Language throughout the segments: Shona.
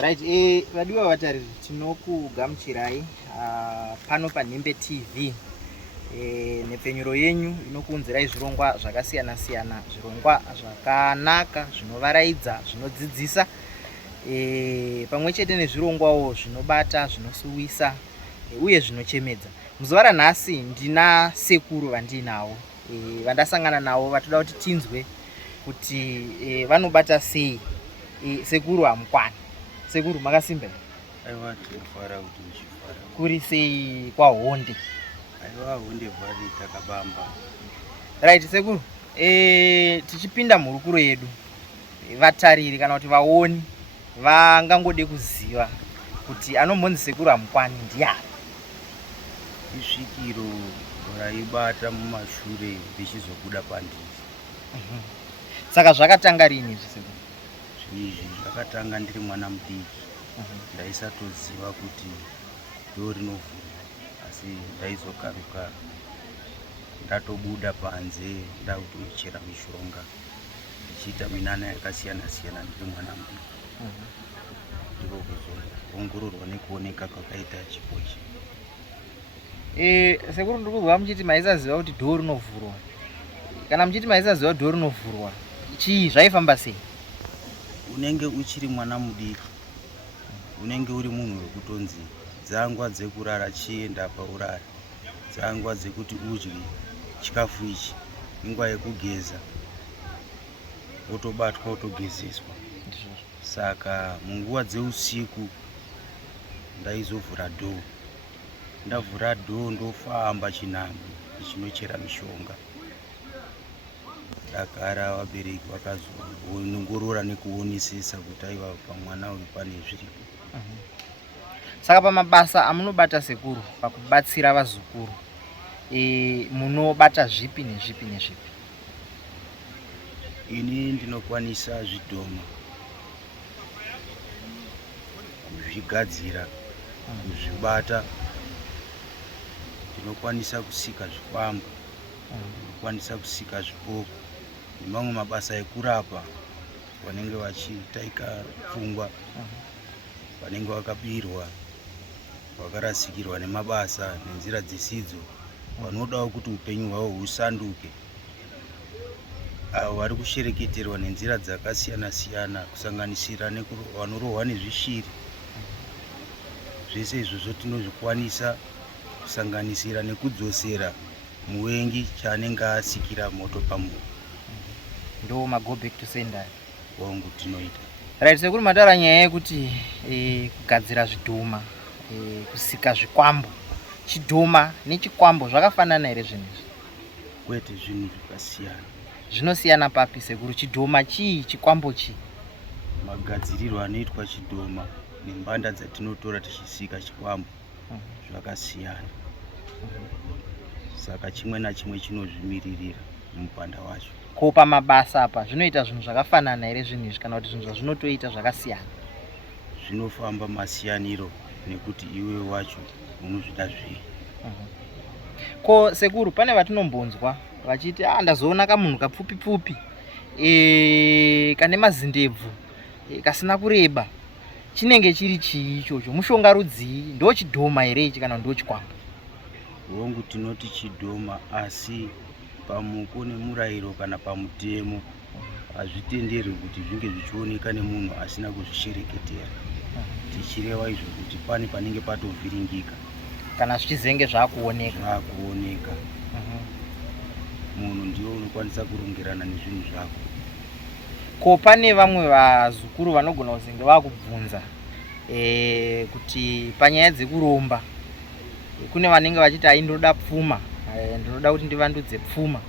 Right, vadiwa vatariri tinokugamuchirai pano paNhembe TV nepfenyuro yenyu inokuunzirai zvirongwa zvakasiyana siyana, zvirongwa zvakanaka, zvinovaraidza, zvinodzidzisa, pamwe chete nezvirongwawo zvinobata, zvinosuwisa uye zvinochemedza. Muzuva ranhasi ndina sekuru vandinawo vandasangana navo vatoda kuti tinzwe kuti vanobata sei. Sekuru hamukwani. Sekuru makasimba? Aiwa tinofara kuti muchifara. Kuri sei kwaHonde? Aiwa Honde vhari takabamba. Right, sekuru. Tichipinda mhurukuro yedu, vatariri kana kuti vaoni vangangode kuziva kuti anombonzi sekuru hamukwani ndiani. Isvikiro raibata mumashure richizobuda pandiri. Saka zvakatanga rini izvi sekuru? Izvi zvakatanga ndiri mwana mudiki. Ndaisatoziva kuti doo rinovhurwa, asi ndaizokaruka ndatobuda panze ndakuti ndichera mishonga ndichiita minana yakasiyana siyana ndiri mwana mudiki. Ndiko kuzoongororwa nekuoneka kwakaita chipo ichi. Sekuru ndiri kuzwa muchiti maisaziva kuti doo rinovhurwa. Kana muchiti maisaziva kuti doo rinovhurwa, chii zvaifamba sei? Unenge uchiri mwana mudiki, unenge uri munhu wekutonzi dzangwa dzekurara chienda paurara, dzangwa dzekuti udye chikafu ichi, inguva yekugeza wotobatwa wotogezeswa. Saka munguva dzeusiku ndaizovhura dhoo. Ndavhura dhoo ndofamba chinhambwe ndichinochera mishonga. Ndagara vabereki vakazongorora nekuonesesa kuti aiva pamwana uyu pane zviripo. Saka pamabasa amunobata sekuru pakubatsira vazukuru, munobata zvipi nezvipi nezvipi? Ini ndinokwanisa zvidhoma kuzvigadzira, kuzvibata. Ndinokwanisa kusika zvikwambo, ndinokwanisa kusika zvipoko, nemamwe mabasa ekurapa vanenge vachitaika pfungwa, vanenge vakabirwa, vakarasikirwa nemabasa nenzira dzisidzo, vanodawo kuti upenyu hwavo husanduke, avo vari kushereketerwa nenzira dzakasiyana siyana, kusanganisira vanorohwa nezvishiri. Zvese izvozvo tinozvikwanisa, kusanganisira nekudzosera muvengi chaanenge asikira moto pamunhu. Ndo go back to sender wangu tinoita. Right, sekuru mataura nyaya yekuti kugadzira zvidhoma, kusika zvikwambo. Chidhoma nechikwambo zvakafanana here zvinhu izvi? Kwete, zvinhu zvakasiyana. Zvinosiyana papi sekuru? Chidhoma chii, chikwambo chii? Magadzirirwo anoitwa chidhoma nembanda dzatinotora tichisika chikwambo zvakasiyana. Saka chimwe nachimwe chinozvimiririra mupanda wacho. Ko pamabasa apa zvinoita zvinhu zvakafanana here zvinhu izvi kana kuti zvinhu zvazvinotoita zvakasiyana? Zvinofamba masiyaniro nekuti iwe wacho unozvida zvei. Ko sekuru, pane vatinombonzwa vachiti ndazoona kamunhu kapfupi pfupi kane mazindebvu kasina kureba, chinenge chiri chii ichocho? Mushonga rudzii? Ndo chidhoma here ichi kana ndo chikwambo? Hongu tinoti chidhoma, asi pamuko nemurayiro kana pamutemo hazvitenderwi kuti zvinge zvichioneka nemunhu asina kuzvishereketera. Tichireva izvo kuti pane panenge patovhiringika kana zvichizenge zvakuoneka. Zvakuoneka. Munhu ndiwo unokwanisa kurongerana nezvinhu zvako. Ko pane vamwe vazukuru vanogona kuzenge vakubvunza kuti panyaya dzekuromba kune vanenge vachiti ndinoda pfuma, ndinoda kuti ndivandudze pfuma.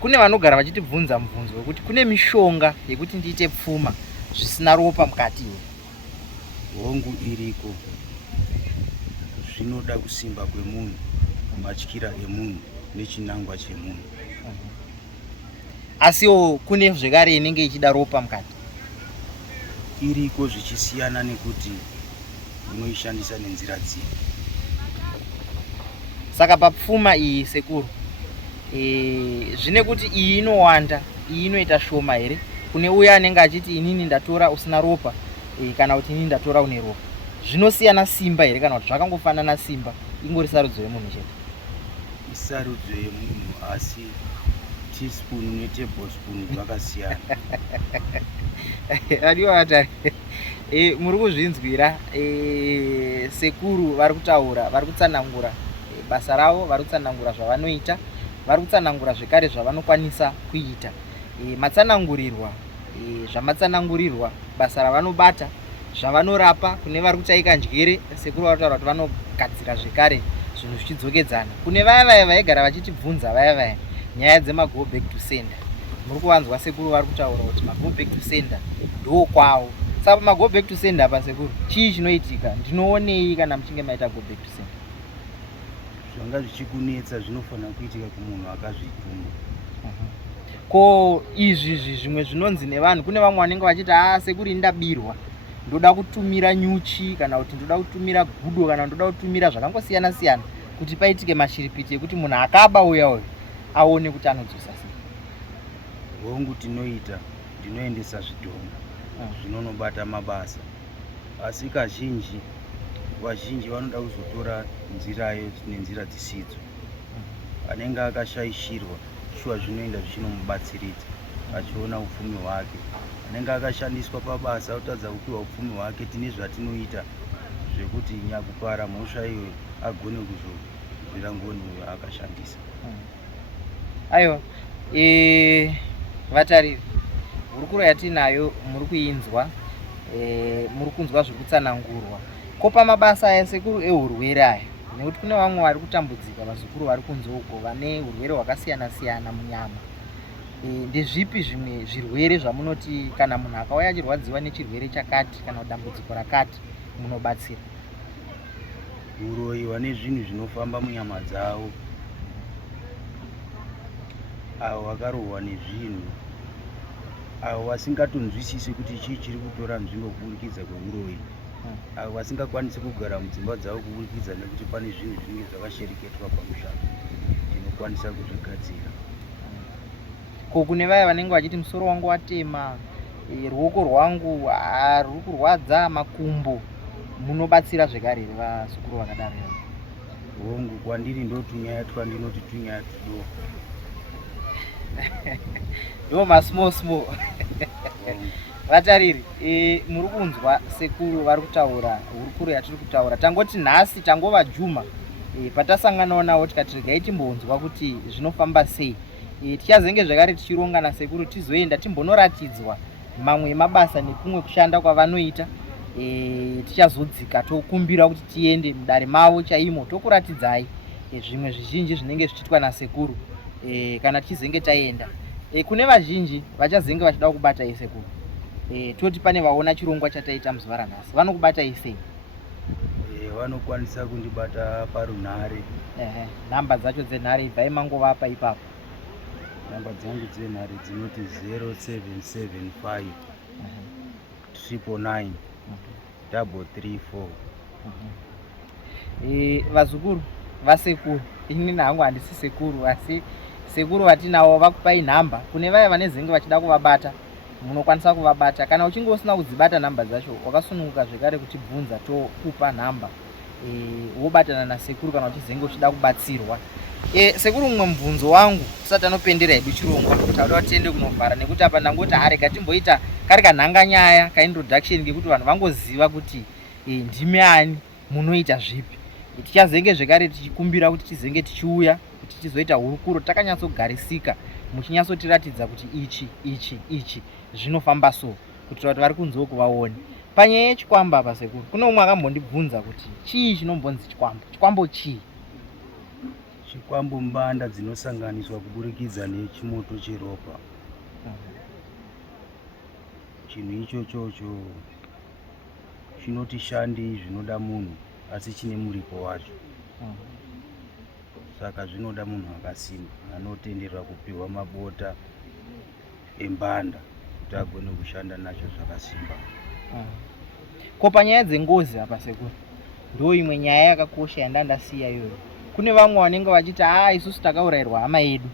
Kune vanogara vachitibvunza mubvunzo wekuti kune mishonga yekuti ndiite pfuma zvisina ropa mukati here? Hongu iriko. Zvinoda kusimba kwemunhu, matyira emunhu nechinangwa chemunhu. Asiwo kune zvekare inenge ichida ropa mukati? Iriko, zvichisiyana nekuti unoishandisa nenzira dzipi. Saka papfuma iyi sekuru, zvine kuti iyi inowanda, iyi inoita shoma here? Kune uya anenge achiti inini ndatora usina ropa, kana kuti inini ndatora une ropa, zvinosiyana simba here kana kuti zvakangofanana simba, ingori sarudzo yemunhu chete? Isarudzo yemunhu, asi teaspoon netablespoon zvakasiyana. Adiwa Vatari, muri kuzvinzwira sekuru vari kutaura, vari kutsanangura basa ravo, vari kutsanangura zvavanoita, vari kutsanangura zvekare zvavanokwanisa kuita. Matsanangurirwa, zvamatsanangurirwa, basa ravanobata, zvavanorapa kune vari kutaika njere, sekuru vari kutaura kuti vanogadzira zvekare zvinhu zvichidzokedzana. Kune vaya vaigara vachitibvunza vaya nyaya dzema-go back to sender, muri kuvanzwa sekuru vari kutaura kuti ma-go back to sender ndo kwavo. Saka ma-go back to sender apa sekuru, chii chinoitika? Ndinoonei kana muchinge maita go back to sender? Zvanga zvichikunetsa zvinofanira kuitika kumunhu akazvituma. Ko izvi zvimwe zvinonzi nevanhu, kune vamwe vanenge vachiti sekuru indabirwa, ndoda kutumira nyuchi, kana kuti ndoda kutumira gudo, kana ndoda kutumira zvakangosiyana siyana kuti paitike mashiripiti ekuti munhu akaba uya aone kuti anodzosa sei. Hongu tinoita, ndinoendesa zvidhoma zvinonobata mabasa, asi kazhinji vazhinji vanoda kuzotora nzirayo nenzira dzisidzo. Anenge akashaishirwa shuwa zvinoenda zvichinomubatsiridza achiona upfumi hwake. Anenge akashandiswa pabasa otadza kupiwa upfumi hwake, tine zvatinoita zvekuti nyakupara mhosva iyo agone kuzobvira ngoni uyo akashandisa. Aiwa, Vatariri, hurukuro yatinayo muri kuinzwa, muri kunzwa zviri kutsanangurwa. Ko pamabasa aya sekuru ehurwere aya, nekuti kune vamwe vari kutambudzika, vazukuru vari kunze uko vane urwere hwakasiyana siyana munyama. Ndezvipi zvimwe zvirwere zvamunoti kana munhu akauya achirwadziwa nechirwere chakati kana dambudziko rakati munobatsira? Uroyiwa nezvinhu zvinofamba munyama dzavo, avo vakarohwa nezvinhu, avo vasingatonzwisisi kuti chii chiri kutora nzvimbo kuburikidza kweuroyi, avo vasingakwanisi kugara mudzimba dzavo kuburikidza nekuti pane zvinhu zvinenge zvakashereketwa pamushando, tinokwanisa kuzvigadzira. Ko kune vaya vanenge vachiti musoro wangu watema, ruoko rwangu ruri kurwadza, makumbo, munobatsira zvekare vasukuru vakadaro? Hongu, kwandiri ndo tunyaya twandinoti tunyaya tudoko. Ndo masmall. Vatariri, muri kunzwa sekuru vari kutaura, hurukuro yatiri kutaura. Tangoti nhasi, tangova Juma, patasanganawo nawo tikati regai timbonzwa kuti zvinofamba sei. Tichazenge zvakare tichirongana sekuru tizoenda timbonoratidzwa mamwe emabasa nekumwe kushanda kwavanoita. Tichazodzika tokumbira kuti tiende mudare mavo chaimo tokuratidzai zvimwe zvizhinji zvinenge zvichiitwa nasekuru kana tichizenge taenda. Kune vazhinji vachazenge vachida kubata sekuru, toti pane vaona chirongwa chataita muzuva ranhasi, vanokubata sei? Vanokwanisa kundibata parunhare. Namba dzacho dzenhare ibvai mangovapa ipapo. Namba dzangu dzenhare dzinoti 0775 999 334. Vazukuru vasekuru, inini hangu handisi sekuru, asi sekuru vatinavo vakupai nhamba. Kune vaya vanezenge vachida kuvabata, munokwanisa kuvabata. Kana uchinge usina kudzibata nhamba dzacho, wakasununguka zvekare kutibvunza, tokupa nhamba wobatana nasekuru kana uchizenge uchida kubatsirwa. Sekuru, mumwe mubvunzo wangu usati anopendera hedu chirongwa, tauda tiende kunovhara, nekuti apa ndangoti rega timboita kari kanhanganyaya kaintroduction ngekuti vanhu vangoziva kuti ndimi ani, munoita zvipi. Tichazenge zvekare tichikumbira kuti tizenge tichiuya kuti tizoita hurukuro takanyatsogarisika, muchinyatsotiratidza kuti ichi zvinofamba so, kuitira kuti vari kunze uko vaone. Panyaya yechikwamba apa sekuru, kuno umwe akambondibvunza kuti chii chinombonzi chikwambo? Chikwambo chii? Chikwambo mbanda dzinosanganiswa kuburikidza nechimoto cheropa. Chinhu ichocho chinoti shandei zvinoda munhu, asi chine muripo wacho. Saka zvinoda munhu akasimba anotenderwa kupiwa mabota embanda kuti agone kushanda nacho zvakasimba. Ko panyaya dzengozi apa sekuru, ndo imwe nyaya yakakosha yandandasiya iyoyo. Kune vamwe vanenge vachiti isusu takaurayirwa hama yedu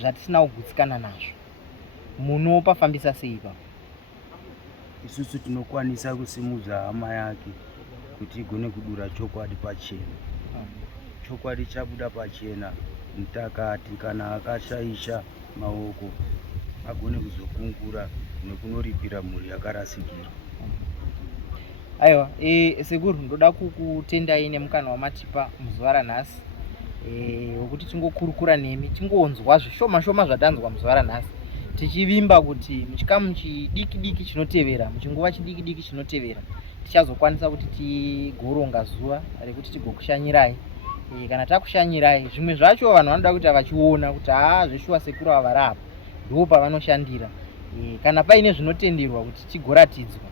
zvatisina kugutsikana nazvo, munopafambisa sei ipapo? isusu tinokwanisa kusimudza hama yake kuti igone kudura chokwadi pachena. Chokwadi chabuda pachena, mutakati kana akashaisha maoko agone kuzokungura nekunoripira mhuri yakarasikirwa. Aiwa, sekuru ndoda kukutendai nemukana wamatipa muzuva ranhasi wekuti tingokurukura nemi, tingonzwa zvishoma shoma zvatanzwa muzuva ranhasi, tichivimba kuti muchikamu chidiki chinotevera, muchinguva chidiki chinotevera, tichazokwanisa kuti tigoronga zuva rekuti tigokushanyirai. Kana takushanyirai, zvimwe zvacho vanhu vanoda kuita vachiona kuti zveshuwa sekuru ava vari apa ndo pavanoshandira. Kana paine zvinotenderwa kuti tigoratidzwa,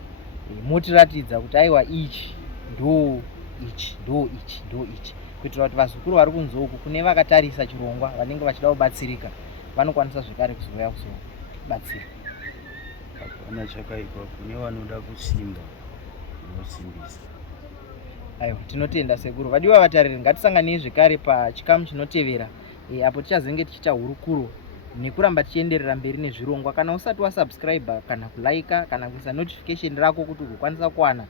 motiratidza kuti aiwa ichi ndo ichi ndo ichi ndo ichi, kuitira kuti vazukuru vari kunze uku kune vakatarisa chirongwa vanenge vachida kubatsirika vanokwanisa zvekare kuzouya kuzobatsira. Hapana chakaipa kune vanoda kusimba vanosimbisa. Aiwa, tinotenda sekuru. Vadiwa vatariri, ngatisanganei zvekare pachikamu chinotevera apo tichazenge tichiita hurukuro nekuramba tichienderera mberi nezvirongwa. Kana usati wasubscribe kana kulaika kana kuisa notification rako kuti ugokwanisa kuwana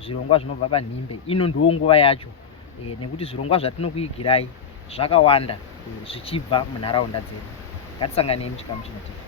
zvirongwa zvinobva panhimbe, ino ndiwo nguva yacho, nekuti zvirongwa zvatinokuigirai zvakawanda zvichibva munharaunda dzedu. Ngatisanganei muchikamu chinotevera.